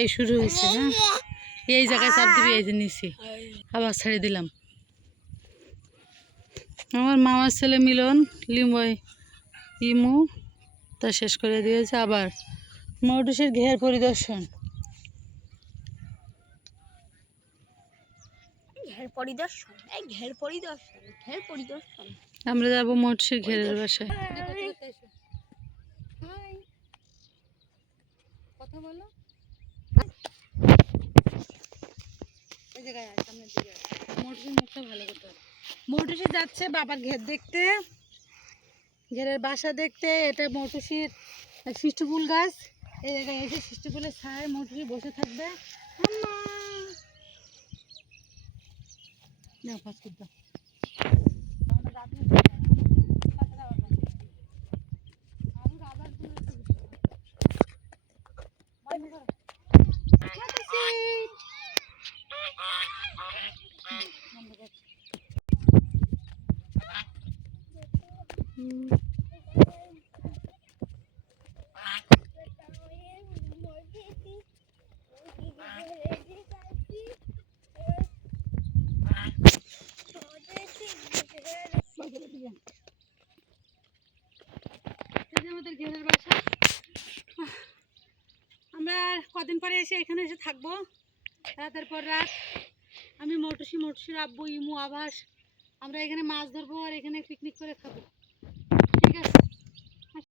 এই শুরু হয়েছে। হ্যাঁ, এই জায়গায় চাপ দিবি, এই যে নিচে আবার ছেড়ে দিলাম। আমার মামার ছেলে মিলন লিময় ইমু তা শেষ করে দিয়েছে। আবার মৌটুসির ঘের পরিদর্শন। আমরা যাবো মৌটুসির ঘেরের বাসায়। কথা বলো। মৌটুসি যাচ্ছে বাবার ঘের দেখতে, ঘেরের বাসা দেখতে। এটা মৌটুসির সৃষ্টিফুল গাছ। এই জায়গায় এসে সৃষ্টিফুলের ছায় মৌটুসি বসে থাকবে। আমাদের ঘেরের বাসা। আমরা কদিন পরে এসে এখানে এসে থাকবো রাতের পর রাত। আমি মৌটুসির আব্বু ইমু আভাস আমরা এখানে মাছ ধরবো আর এখানে পিকনিক করে খাবো।